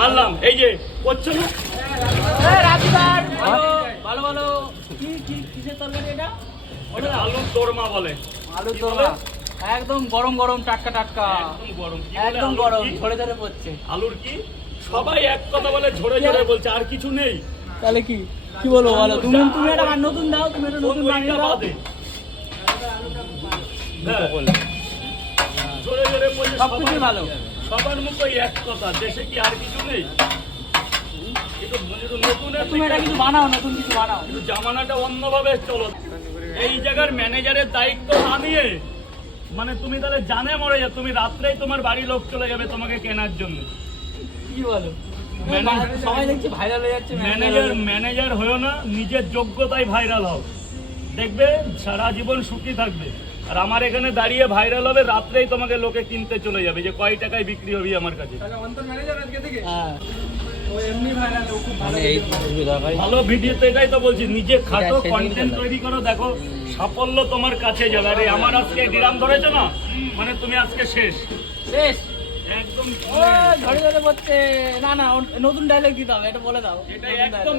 মারলাম এই যে করছো না রাজুদার ভালো ভালো ভালো কিসের তরকারি এটা? ওটা আলুর দোরমা বলে। আলুর দোরমা একদম গরম গরম টাটকা টাটকা একদম গরম। কি বলে? একদম আলুর গরম কি? ঝরে ঝরে পড়ছে। আলুর কি সবাই এক কথা বলে ঝরে ঝরে বলছে, আর কিছু নেই। তাহলে কি কি বলবো বলো? তুমি একটা নতুন দাও, তুমি একটা নতুন বানিয়ে দাও। বাদে ঝরে ঝরে বলছে সবকিছু ভালো। সবার মুখে এক কথা, দেশে কি আর কিছু নেই? তুমি এটা কিছু বানাও, নতুন কিছু বানাও। কিন্তু জামানাটা অন্যভাবে চলো। এই জায়গার ম্যানেজারের দায়িত্ব না নিয়ে মানে তুমি তাহলে জানে মরে যা, তুমি রাত্রেই তোমার বাড়ি লোক চলে যাবে তোমাকে কেনার জন্য। কি বলো? সবাই দেখছি ভাইরাল হয়ে যাচ্ছে। ম্যানেজার হয়েও না, নিজের যোগ্যতায় ভাইরাল হও, দেখবে সারা জীবন সুখী থাকবে। আর আমার এখানে দাঁড়িয়ে ভাইরাল হবে, রাত্রেই তোমাকে লোকে কিনতে চলে যাবে যে কয় টাকায় বিক্রি হবে আমার কাছে। ভালো ভিডিও তো এটাই তো বলছি, নিজে খাটো কন্টেন্ট তৈরি করো, দেখো সাফল্য তোমার কাছে যাবে। আরে আমার আজকে ডিরাম ধরেছো না, মানে তুমি আজকে শেষ শেষ একদম। ঝরে ঝরে পড়ছে। না না, নতুন ডায়লগ দিতে হবে, এটা বলে দাও। এটা একদম